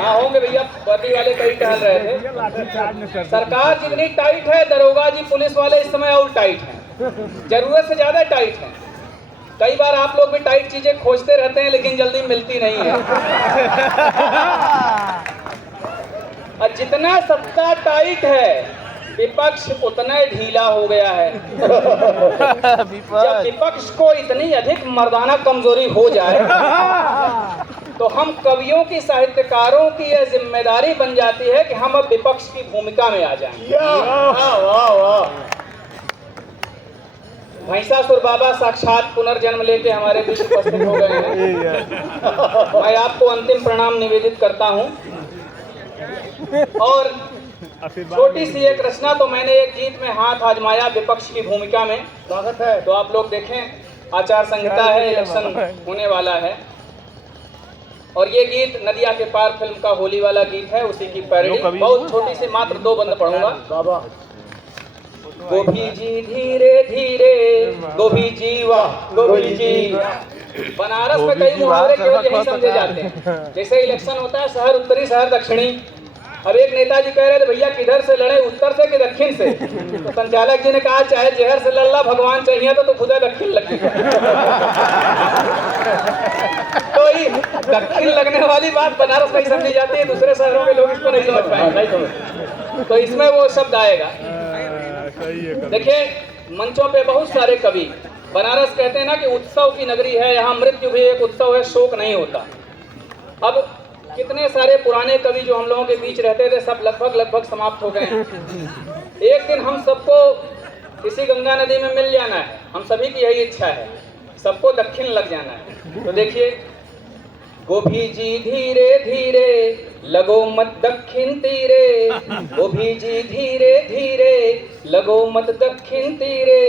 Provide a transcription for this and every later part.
हाँ होंगे भैया, वर्दी वाले कई टहल रहे थे। सरकार जितनी टाइट है, दरोगा जी पुलिस वाले इस समय और टाइट हैं, जरूरत से ज्यादा टाइट हैं। कई बार आप लोग भी टाइट चीजें खोजते रहते हैं लेकिन जल्दी मिलती नहीं है। और जितना सत्ता टाइट है, विपक्ष उतना ढीला हो गया है। जब विपक्ष को इतनी अधिक मर्दाना कमजोरी हो जाए तो हम कवियों की, साहित्यकारों की यह जिम्मेदारी बन जाती है कि हम अब विपक्ष की भूमिका में आ जाएं। महिषासुर बाबा साक्षात पुनर्जन्म लेके हमारे बीच उपस्थित हो गए हैं। मैं आपको अंतिम प्रणाम निवेदित करता हूं। और छोटी सी एक रचना, तो मैंने एक गीत में हाथ आजमाया विपक्ष की भूमिका में। स्वागत है। तो आप लोग देखें, आचार संहिता है, इलेक्शन होने वाला है, और ये गीत नदिया के पार फिल्म का होली वाला गीत है, उसी की पैरोडी। बहुत छोटी सी, मात्र 2 बंद पढ़ूंगा। गोभी जी धीरे धीरे, गोभी जी वाह गोभी जी। बनारस में कई मुहावरे केवल यही समझे जाते हैं। जैसे इलेक्शन होता है, शहर उत्तरी शहर दक्षिणी। अब एक नेताजी कह रहे थे, भैया किधर से लड़े, उत्तर से कि दक्षिण से? तो संचालक जी ने कहा, चाहे जहर से लड़ला, भगवान चाहिए तो खुदा दक्षिण लगे। तो ये दक्षिण लगने वाली बात बनारस में ही समझी जाती है, दूसरे शहरों के लोग इसको नहीं समझ पाएंगे। तो इसमें वो शब्द आएगा। देखिए, मंचों पे बहुत सारे कवि, बनारस कहते हैं ना कि उत्सव की नगरी है, यहाँ मृत्यु भी एक उत्सव है, शोक नहीं होता। अब कितने सारे पुराने कवि जो हम लोगों के बीच रहते थे, सब लगभग समाप्त हो गए। एक दिन हम सबको किसी गंगा नदी में मिल जाना है, हम सभी की यही इच्छा है, सबको दक्षिण लग जाना है। तो देखिए, गोभी जी धीरे धीरे लगो मत दक्षिण तीरे, गोभी जी धीरे धीरे लगो मत दक्षिण तीरे।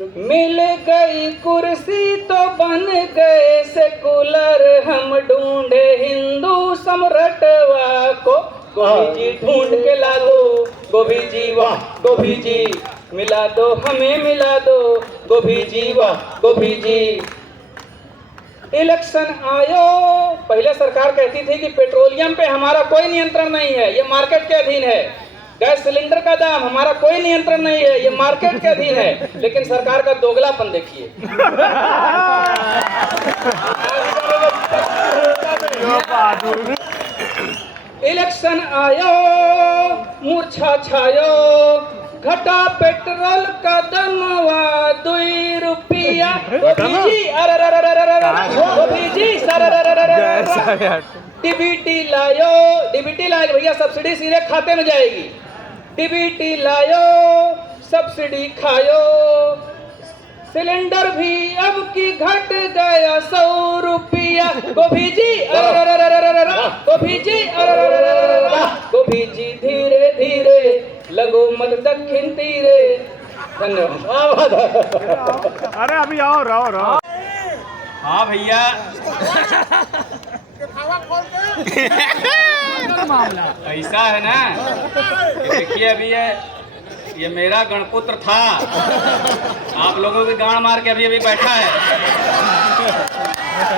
मिल गई कुर्सी तो बन गए सेकुलर, हम ढूंढे हिंदू सम्राटवा को, गोभी जी ढूंढ के ला दो, गोभी जी वाह गोभी जी, मिला दो हमें मिला दो, गोभी जी वाह गोभी जी। इलेक्शन आयो, पहले सरकार कहती थी कि पेट्रोलियम पे हमारा कोई नियंत्रण नहीं है, ये मार्केट के अधीन है। गैस सिलेंडर का दाम हमारा कोई नियंत्रण नहीं है, ये मार्केट के अधीन है। लेकिन सरकार का दोगलापन देखिए। इलेक्शन आयो, मूर्छा छायो, घटा पेट्रोल का दमवा 2 रुपया, गोभी जी गोभी जी डीबीटी लायो, डीबीटी लाएगा भैया, सब्सिडी सीधे खाते में जाएगी। डीबीटी लायो, सब्सिडी खायो, सिलेंडर भी अब की घट गया 100 रुपया, गोभी जी गोभी जी गोभी जी धीरे धीरे लगो मत दक्षिण तीरे। धन्यवाद। अरे अभी आओ। हाँ भैया, ऐसा है ना, देखिए अभी ये मेरा गणपुत्र था, आप लोगों की गांड मार के अभी बैठा है,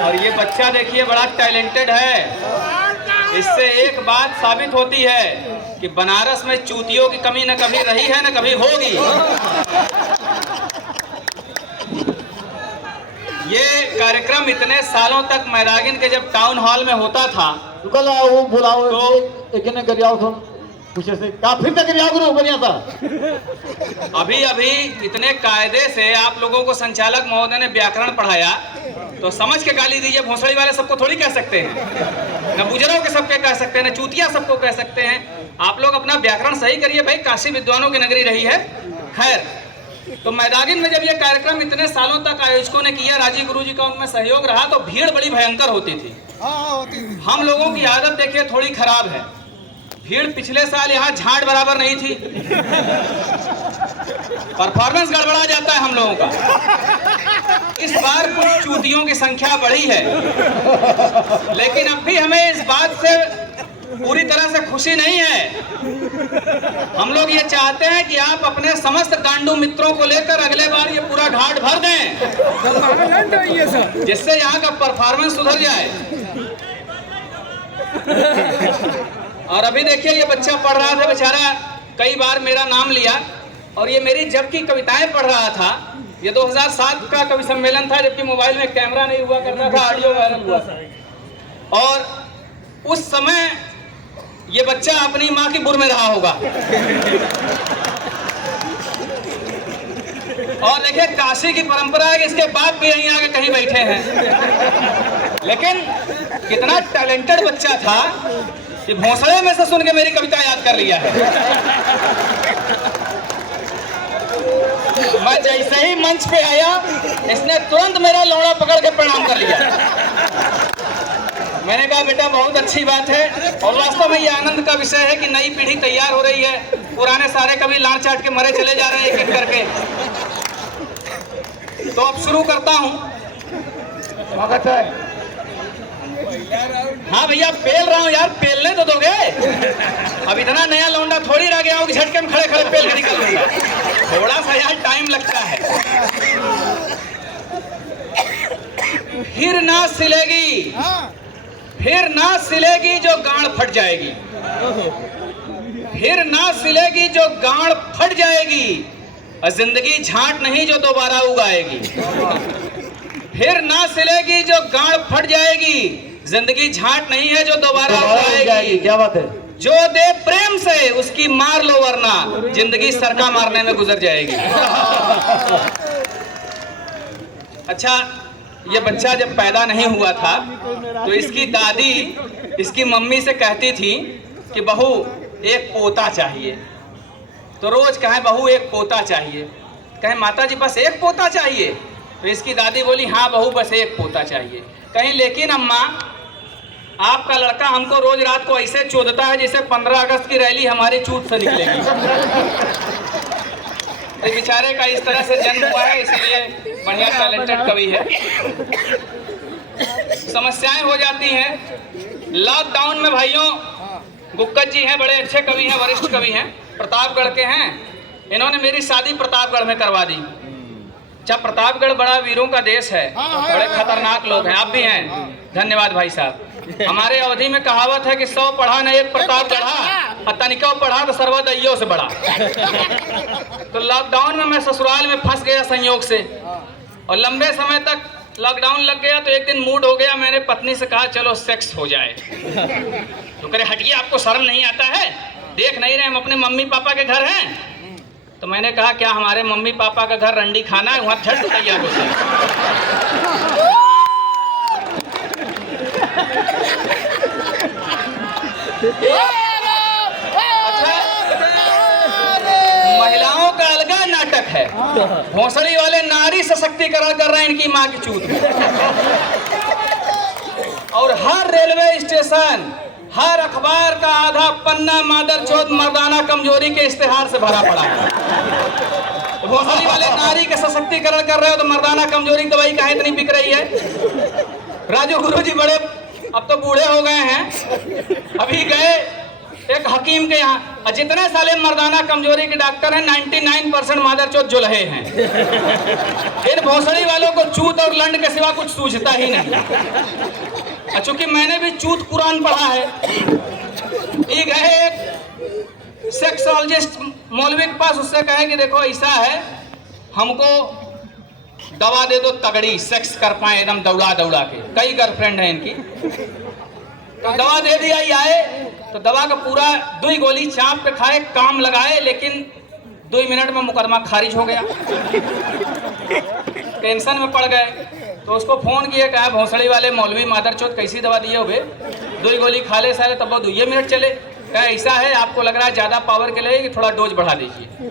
और ये बच्चा देखिए बड़ा टैलेंटेड है। इससे एक बात साबित होती है कि बनारस में चूतियों की कमी न कभी रही है न कभी होगी। ये कार्यक्रम इतने सालों तक मैदागिन के जब टाउन हॉल में होता था, अभी इतने कायदे से आप लोगों को संचालक महोदय ने व्याकरण पढ़ाया, तो समझ के गाली दीजिए। भोसड़ी वाले सबको थोड़ी कह सकते हैं, न बुजुर्गों के सबके कह सकते हैं, न चूतिया सबको कह सकते हैं। आप लोग अपना व्याकरण सही करिए भाई, काशी विद्वानों की नगरी रही है। खैर, तो मैदागिन में जब ये कार्यक्रम इतने सालों तक आयोजकों ने किया, राजीव गुरु जी का उनमें सहयोग रहा, तो भीड़ बड़ी भयंकर होती थी। हम लोगों की आदत देखिए थोड़ी खराब है। भीड़ पिछले साल यहाँ झाड़ बराबर नहीं थी, परफॉर्मेंस गड़बड़ा जाता है हम लोगों का। इस बार कुछ चूतियों की संख्या बढ़ी है, लेकिन अब भी हमें इस बात से पूरी तरह से खुशी नहीं है। हम लोग ये चाहते हैं कि आप अपने समस्त गांडू मित्रों को लेकर अगले बार ये पूरा घाट भर दें, जिससे यहाँ का परफॉर्मेंस सुधर जाए। और अभी देखिए ये बच्चा पढ़ रहा था बेचारा, कई बार मेरा नाम लिया, और ये मेरी जब की कविताएं पढ़ रहा था। ये 2007 का कवि सम्मेलन था, जबकि मोबाइल में कैमरा नहीं हुआ करता था, ऑडियो वायरल हुआ था। और उस समय ये बच्चा अपनी माँ की बुर में रहा होगा। और देखिए काशी की परंपरा है कि इसके बाप भी यहीं आके कहीं बैठे हैं। लेकिन कितना टैलेंटेड बच्चा था कि भोसले में से सुन के मेरी कविता याद कर लिया है। मैं जैसे ही मंच पे आया, इसने तुरंत मेरा लौड़ा पकड़ के प्रणाम कर लिया। मैंने कहा बेटा बहुत अच्छी बात है, और वास्तव में ये आनंद का विषय है कि नई पीढ़ी तैयार हो रही है, पुराने सारे कभी लाड़ चाट के मरे चले जा रहे हैं एक एक करके। तो अब शुरू करता हूँ। स्वागत है। हाँ भैया पेल रहा हूँ यार, पेलने तो दोगे? अब इतना नया लौंडा थोड़ी रह गया हूँ कि झटके में खड़े खड़े पेल के निकल लूंगा। थोड़ा सा यार टाइम लगता है। फिर ना सिलेगी, फिर ना सिलेगी जो गांड फट जाएगी, फिर ना सिलेगी जो गांड फट जाएगी, और जिंदगी झांट नहीं जो दोबारा उगाएगी। फिर ना सिलेगी जो गांड फट जाएगी, जिंदगी झांट नहीं है जो दोबारा उगाएगी। क्या बात है। जो दे प्रेम से उसकी मार लो, वरना जिंदगी सरका मारने में गुजर जाएगी। अच्छा, ये बच्चा जब पैदा नहीं हुआ था तो इसकी दादी इसकी मम्मी से कहती थी कि बहू एक पोता चाहिए। तो रोज कहे बहू एक पोता चाहिए, कहे माता जी बस एक पोता चाहिए। तो इसकी दादी बोली हाँ बहू बस एक पोता चाहिए। कहीं लेकिन अम्मा आपका लड़का हमको रोज रात को ऐसे चोदता है जैसे 15 अगस्त की रैली हमारी चूत से निकलेगी। तो बेचारे का इस तरह से जन्म हुआ है, इसलिए बढ़िया टैलेंटेड कवि है। समस्याएं हो जाती हैं लॉकडाउन में। भाइयों गुक्कत जी हैं, बड़े अच्छे कवि हैं, वरिष्ठ कवि हैं, प्रतापगढ़ के हैं। इन्होंने मेरी शादी प्रतापगढ़ में करवा दी। अच्छा, प्रतापगढ़ बड़ा वीरों का देश है, बड़े खतरनाक लोग हैं, आप भी हैं। धन्यवाद भाई साहब। हमारे अवधि में कहावत है कि 100 पढ़ा न एक प्रताप बढ़ा, और तनिको पढ़ा तो सर्वदैयों से बड़ा। तो लॉकडाउन में मैं ससुराल में फंस गया संयोग से, और लंबे समय तक लॉकडाउन लग गया। तो एक दिन मूड हो गया, मैंने पत्नी से कहा चलो सेक्स हो जाए। तो करे हटिए, आपको शर्म नहीं आता है? देख नहीं रहे हम अपने मम्मी पापा के घर हैं? तो मैंने कहा क्या हमारे मम्मी पापा का घर रंडी खाना है, वहाँ झट तैयार होते हैं। अच्छा, महिलाओं का अलगा नाटक है। भोसड़ी वाले नारी सशक्तिकरण कर रहे हैं इनकी माँ की चूत में। और हर रेलवे स्टेशन, हर अखबार का आधा पन्ना मादर चौथ मर्दाना कमजोरी के इश्तेहार से भरा पड़ा है। तो भोसड़ी वाले नारी का सशक्तिकरण कर रहे हो तो मर्दाना कमजोरी दवाई कहाँ इतनी बिक रही है? राजू गुरुजी बड़े अब तो बूढ़े हो गए हैं, अभी गए एक हकीम के यहाँ, जितने साले मर्दाना कमजोरी के डॉक्टर हैं 99% मादरचोद जुलहे हैं। इन भोसड़ी वालों को चूत और लंड के सिवा कुछ सूझता ही नहीं। चूंकि मैंने भी चूत कुरान पढ़ा है। एक है एक सेक्सोलॉजिस्ट मौलवी के पास, उससे कहे कि देखो ऐसा है, हमको दवा दे दो तगड़ी, सेक्स कर पाए एकदम दौड़ा दौड़ा के। कई गर्लफ्रेंड है इनकी। तो दवा दे दिया, ही आए तो दवा का पूरा 2 गोली चाप पे खाए, काम लगाए, लेकिन 2 मिनट में मुकदमा खारिज हो गया। टेंशन में पड़ गए। तो उसको फोन किए, कहा भोसड़ी वाले मौलवी मादरचोद कैसी दवा दिए हो बे? 2 गोली खा ले सारे, तब वो 2 मिनट चले। कहा ऐसा है, आपको लग रहा है ज़्यादा पावर के लिए कि थोड़ा डोज बढ़ा दीजिए।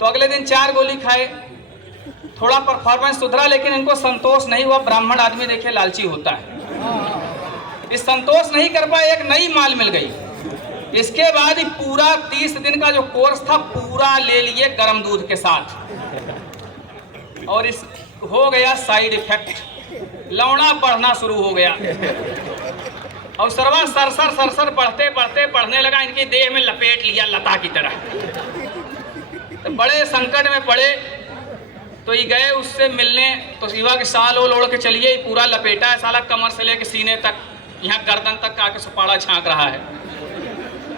तो अगले दिन 4 गोली खाए, थोड़ा परफॉर्मेंस सुधरा, लेकिन इनको संतोष नहीं हुआ। ब्राह्मण आदमी देखे लालची होता है, इस संतोष नहीं कर पाए, एक नई माल मिल गई। इसके बाद ही पूरा 30 दिन का जो कोर्स था पूरा ले लिए गर्म दूध के साथ, और इस हो गया साइड इफेक्ट, लौड़ा बढ़ना शुरू हो गया। और सरवा सरसर सरसर बढ़ते बढ़ते बढ़ने लगा, इनकी देह में लपेट लिया लता की तरह। तो बड़े संकट में पड़े। तो ये गए उससे मिलने, तो शिवा के साल ओढ़ के चलिए, पूरा लपेटा है साला, कमर से लेके सीने तक, यहाँ गर्दन तक आके सुपाड़ा झांक रहा है।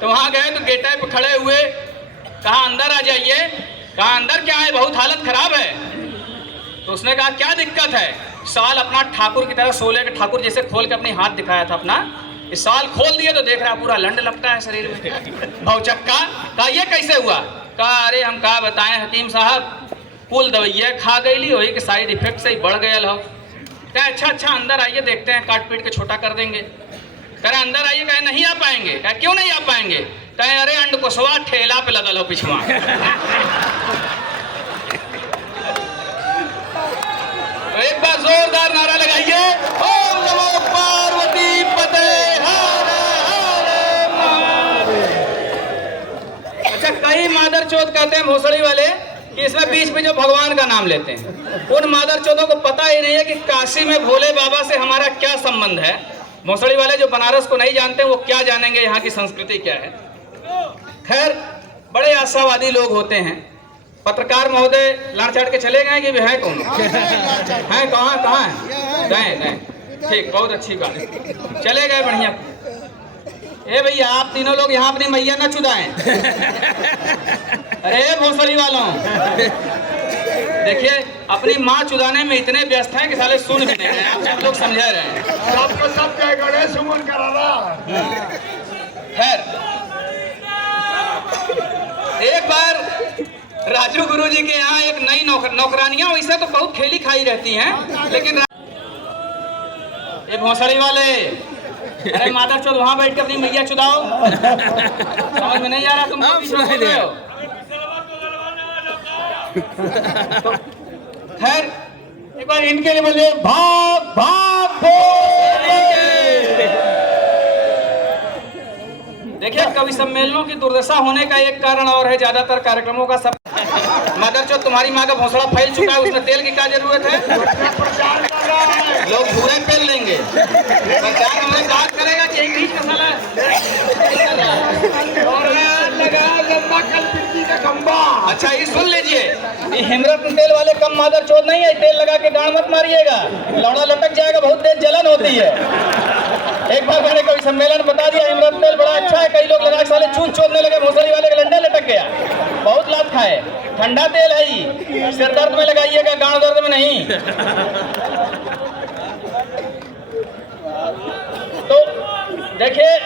तो वहाँ गए तो गेट पे खड़े हुए, कहा अंदर आ जाइए। कहा अंदर क्या है, बहुत हालत खराब है। तो उसने कहा क्या दिक्कत है? साल अपना ठाकुर की तरह, सोले के ठाकुर जैसे खोल के अपनी हाथ दिखाया था अपना, इस साल खोल दिए तो देख रहा पूरा लंड लपटा है शरीर में, भौचक्का। कहा ये कैसे हुआ? कहा अरे हम क्या बताएं हकीम साहब, कुल दवाइयाँ खा गई वही के साइड इफेक्ट से ही बढ़ गया हो। कहा अच्छा अंदर आइए, देखते हैं, काट पीट के छोटा कर देंगे। कह रहे अंदर आइए। कहे नहीं आ पाएंगे। कहा क्यों नहीं आ पाएंगे? कहे अरे अंड कोसवा ठेला पे लदल हो पिछवा। तो एक बार जोरदार नारा लगाइए, ओम नमो पार्वती पते हर हर महादेव। अच्छा, कई मादर चौथ कहते हैं भोसड़ी वाले कि इसमें बीच में जो भगवान का नाम लेते हैं, उन मादर चौथों को पता ही नहीं है कि काशी में भोले बाबा से हमारा क्या संबंध है। भोसड़ी वाले जो बनारस को नहीं जानते वो क्या जानेंगे यहाँ की संस्कृति क्या है। खैर, बड़े आशावादी लोग होते हैं। पत्रकार महोदय लाड़ चाट के चले गए कि वे हैं कौन? हैं कहाँ हैं? गए। ठीक, बहुत अच्छी बात, चले गए, बढ़िया। ए भैया, आप तीनों लोग यहाँ अपनी मैया न चुदाएं। अरे भोसड़ी वालों, देखिए अपनी माँ चुदाने में इतने व्यस्त हैं कि साले सुन भी नहीं रहे। आप सब लोग समझा रहे हैं। सबको सब क्या गणेश सुमन करा रहा। खैर, एक बार राजू गुरुजी के यहाँ एक नई नौकरानियां वैसे तो बहुत खेली खाई रहती हैं, लेकिन ये भोसड़ी वाले, अरे माता चौथ वहां बैठ के अपनी मैया चुदाओ। समझ में नहीं आ रहा, तुम बोल रहे हो। तो खैर, एक बार इनके लिए बोले भाग भाग भोले। देखिए, कवि सम्मेलनों की दुर्दशा होने का एक कारण और है, ज्यादातर कार्यक्रमों का सब मदर चौथ तुम्हारी माँ का भोसड़ा फैल चुका है, उसमें तेल की क्या जरूरत है? लोग भूरे पेल लेंगे। सरकार हमें बात करेगा कि एक बीच मसाला का खंबा। अच्छा, ये सुन लीजिए, ये हिमरत तेल वाले कम मादर चौथ नहीं है। तेल लगा के गाड़ मत मारिएगा, लौड़ा लटक जाएगा, बहुत तेज जलन होती है। एक बार मैंने कभी सम्मेलन बता दिया, हिमरत तेल बड़ा अच्छा है। कई लोग लगा साले चून चोदने लगे, भोसड़ी वाले का लंडा लटक गया, बहुत लाभ खाए। ठंडा तेल है ही, सिर दर्द में लगाइएगा, गांड दर्द में नहीं। तो देखिए,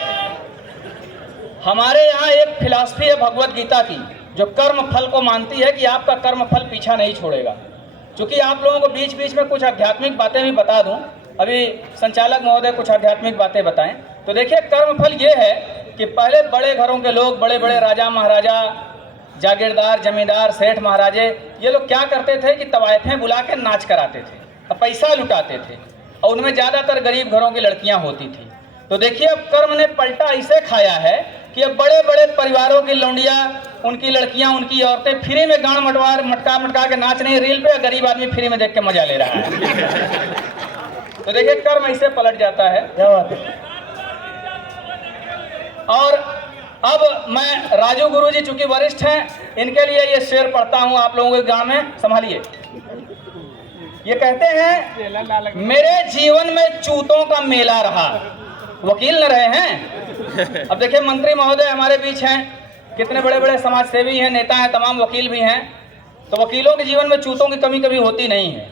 हमारे यहाँ एक फिलॉसफी है भगवत गीता की, जो कर्म फल को मानती है कि आपका कर्म फल पीछा नहीं छोड़ेगा। क्योंकि आप लोगों को बीच बीच में कुछ आध्यात्मिक बातें भी बता दूं, अभी संचालक महोदय कुछ आध्यात्मिक बातें बताएं। तो देखिए, कर्म फल ये है कि पहले बड़े घरों के लोग, बड़े बड़े राजा महाराजा, जागीरदार, जमींदार, सेठ महाराजे, ये लोग क्या करते थे कि तवायफें बुला के नाच कराते थे और पैसा लुटाते थे, और उनमें ज़्यादातर गरीब घरों की लड़कियां होती थी। तो देखिए, अब कर्म ने पलटा ऐसे खाया है कि अब बड़े बड़े परिवारों की लौंडिया, उनकी लड़कियां, उनकी औरतें फ्री में गांड मटका के नाच रही रील पे, गरीब आदमी फ्री में देख के मजा ले रहा है। तो देखिए, कर्म ऐसे पलट जाता है। और अब मैं राजू गुरुजी चूंकि वरिष्ठ हैं, इनके लिए ये शेर पढ़ता हूं आप लोगों के गांव में, संभालिए। ये कहते हैं, मेरे जीवन में चूतों का मेला रहा। वकील न रहे हैं। अब देखिए, मंत्री महोदय हमारे बीच हैं, कितने बड़े बड़े समाज सेवी हैं, नेता हैं, तमाम वकील भी हैं। तो वकीलों के जीवन में चूतों की कमी कभी होती नहीं है।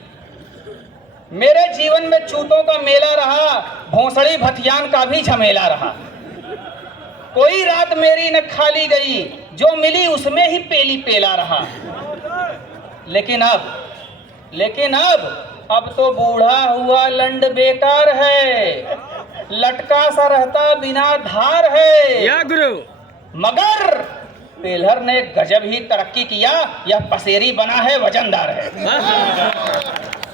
मेरे जीवन में चूतों का मेला रहा, भोसड़ी भथियान का भी झमेला रहा। कोई रात मेरी न खाली गई, जो मिली उसमें ही पेली पेला रहा। लेकिन अब तो बूढ़ा हुआ लंड बेकार है, लटका सा रहता बिना धार है। या गुरु, मगर पेलहर ने गजब ही तरक्की किया, यह पसेरी बना है, वजनदार है।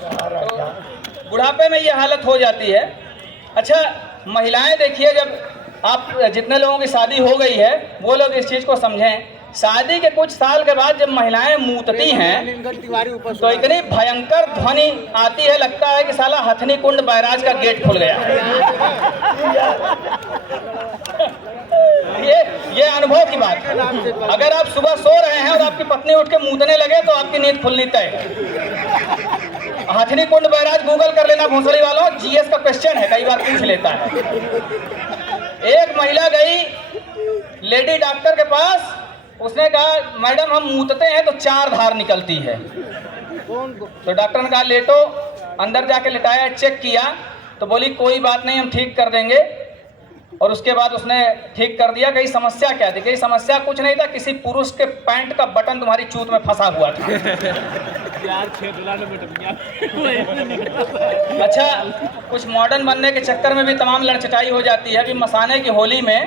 तो बुढ़ापे में यह हालत हो जाती है। अच्छा, महिलाएं देखिए, जब आप जितने लोगों की शादी हो गई है वो लोग इस चीज़ को समझें। शादी के कुछ साल के बाद जब महिलाएं मूतती हैं तो इतनी भयंकर ध्वनि आती है, लगता है कि साला हथनी कुंड बैराज का गेट खुल गया। ये अनुभव की बात है। अगर आप सुबह सो रहे हैं और आपकी पत्नी उठ के मूतने लगे तो आपकी नींद खुलनी तय। हथनी कुंड बैराज गूगल कर लेना भोसड़ी वालों, जीएस का क्वेश्चन है, कई बार पूछ लेता है। एक महिला गई लेडी डॉक्टर के पास, उसने कहा मैडम हम मूतते हैं तो 4 धार निकलती है। तो डॉक्टर ने कहा लेटो, अंदर जाके लिटाया, चेक किया तो बोली कोई बात नहीं हम ठीक कर देंगे। और उसके बाद उसने ठीक कर दिया। कहीं समस्या क्या थी? कहीं समस्या कुछ नहीं था, किसी पुरुष के पैंट का बटन तुम्हारी चूत में फंसा हुआ था। अच्छा, कुछ मॉडर्न बनने के चक्कर में भी तमाम लड़चटाई हो जाती है। अभी मसाने की होली में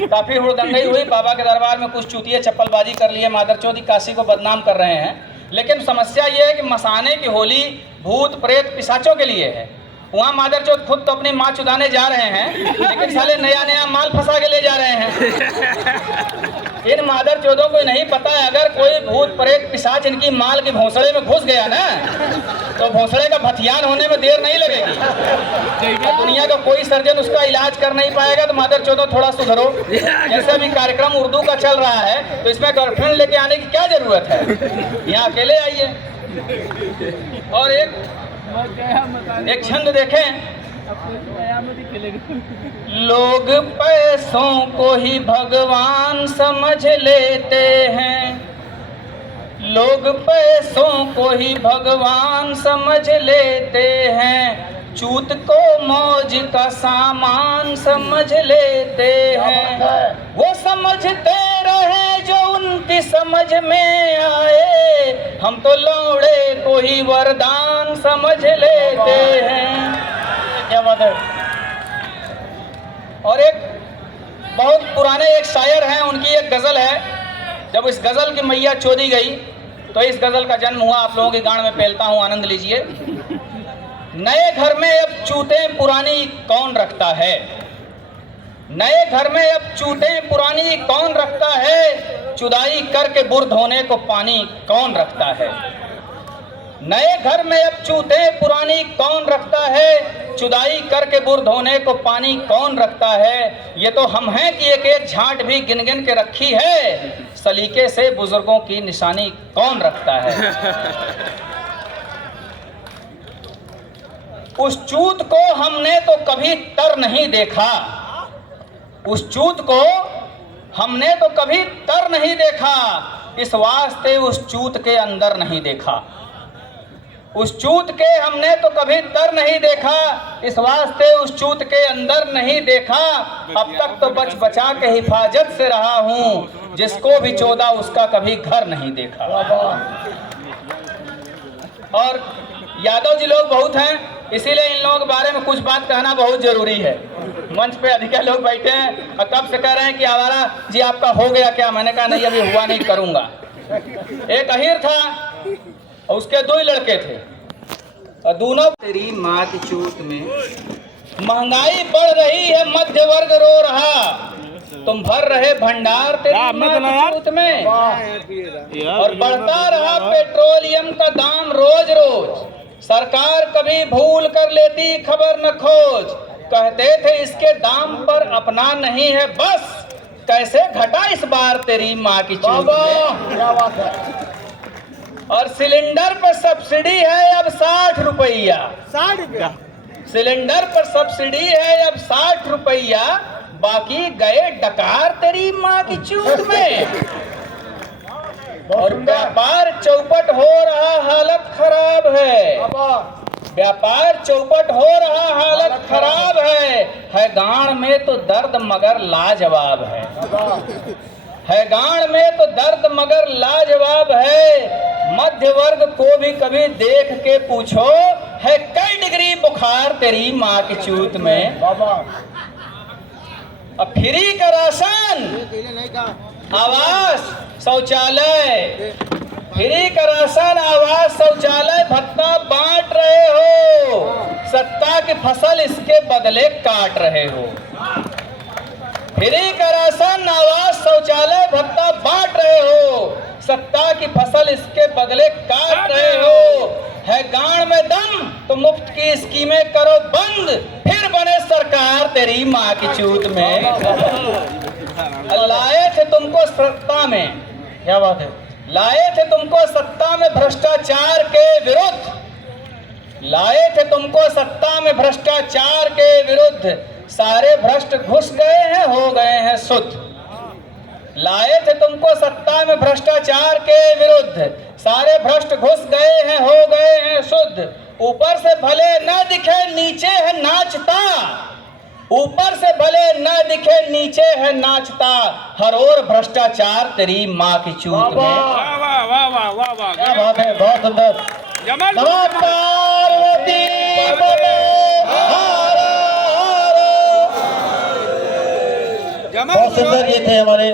काफ़ी हुड़दंगई हुई, बाबा के दरबार में कुछ चूतिए चप्पलबाजी कर लिए, मादरचोदी काशी को बदनाम कर रहे हैं। लेकिन समस्या ये है कि मसाने की होली भूत प्रेत पिशाचों के लिए है। वहाँ मादरचोद खुद तो अपनी माँ चुदाने जा रहे हैं, लेकिन साले नया नया माल फंसा के ले जा रहे हैं। इन मादरचोदों को नहीं पता है, अगर कोई भूत प्रेत पिशाच इनकी माल के भोंसड़े में घुस गया ना, तो भोंसड़े का भथियान होने में देर नहीं लगेगी। दुनिया का कोई सर्जन उसका इलाज कर नहीं पाएगा। तो मादरचोदों थोड़ा सुधरो। जैसे अभी कार्यक्रम उर्दू का चल रहा है, तो इसमें गर्लफ्रेंड लेके आने की क्या जरूरत है? यहाँ अकेले आइए। और एक छंद देखें, लोग पैसों को ही भगवान समझ लेते हैं, लोग पैसों को ही भगवान समझ लेते हैं, चूत को मौज का सामान समझ लेते हैं। वो समझते रहे जो उनकी समझ में आए, हम तो लौड़े को ही वरदान समझ लेते हैं। क्या बात है। और एक बहुत पुराने एक शायर हैं, उनकी एक गज़ल है। जब इस गज़ल की मैया चोदी गई तो इस गज़ल का जन्म हुआ। आप लोगों की गान में पेलता हूँ, आनंद लीजिए। नए घर में अब चूतें पुरानी कौन रखता है, नए घर में अब चूतें पुरानी कौन रखता है, चुदाई करके बुर धोने को पानी कौन रखता है। नए घर में अब चूतें पुरानी कौन रखता है, चुदाई करके बुर धोने को पानी कौन रखता है। ये तो हम हैं कि एक एक झांट भी गिन गिन के रखी है, सलीके से बुजुर्गों की निशानी कौन रखता है। उस चूत को हमने तो कभी तर नहीं देखा, उस चूत को हमने तो कभी तर नहीं देखा, इस वास्ते उस चूत के अंदर नहीं देखा। उस चूत के हमने तो कभी तर नहीं देखा, इस वास्ते उस चूत के अंदर नहीं देखा। अब तक तो बच बचा के हिफाजत से रहा हूँ, जिसको भी चोदा उसका कभी घर नहीं देखा। और यादव जी लोग बहुत हैं, इसीलिए इन लोगों के बारे में कुछ बात कहना बहुत जरूरी है। मंच पे अधिक लोग बैठे हैं और कब से कह रहे हैं कि आवारा जी आपका हो गया क्या? मैंने कहा नहीं, अभी हुआ नहीं, करूंगा। एक अहीर था और उसके 2 लड़के थे और दोनों तेरी माँ की चूत में महंगाई बढ़ रही है, मध्य वर्ग रो रहा, तुम भर रहे भंडार तेरी माँ की चूत में, और बढ़ता रहा पेट्रोलियम का दाम रोज रोज, सरकार कभी भूल कर लेती खबर न खोज, कहते थे इसके दाम पर अपना नहीं है बस, कैसे घटा इस बार तेरी माँ की चूत में। और सिलेंडर पर सब्सिडी है अब 60 रुपया, 60 रुपया सिलेंडर पर सब्सिडी है अब 60 रुपया, बाकी गए डकार तेरी माँ की चूत में। और व्यापार चौपट हो रहा, हालत खराब है, व्यापार चौपट हो रहा, हालत खराब है गांड में तो दर्द मगर लाजवाब है गांड में तो दर्द मगर लाजवाब है। मध्य वर्ग को भी कभी देख के पूछो, है कई डिग्री बुखार तेरी माँ की चूत में। अब फ्री का राशन, आवास, शौचालय, फ्री का राशन, आवास, शौचालय, भत्ता बांट रहे हो, सत्ता की फसल इसके बदले काट रहे हो। फ्री का राशन, आवास, शौचालय, भत्ता बांट रहे हो, सत्ता की फसल इसके बदले काट रहे हो। है गांड में दम तो मुफ्त की स्कीमें करो बंद, फिर बने सरकार तेरी माँ की चूत में। लाए थे तुमको सत्ता में, क्या बात है, लाए थे तुमको सत्ता में भ्रष्टाचार के विरुद्ध, लाए थे तुमको सत्ता में भ्रष्टाचार के विरुद्ध, सारे भ्रष्ट घुस गए हैं, हो गए हैं शुद्ध। लाए थे तुमको सत्ता में भ्रष्टाचार के विरुद्ध, सारे भ्रष्ट घुस गए हैं, हो गए हैं शुद्ध। ऊपर से भले न दिखे नीचे है नाचता, ऊपर से भले न दिखे नीचे है नाचता, हर ओर भ्रष्टाचार तेरी माँ की चूक में। वाह वाह वाह वाह वाह वाह, क्या बात है, बहुत सुंदर। जमाल नमः पार्वती बोलो, हर हर। जमाल बहुत सुंदर ये थे हमारे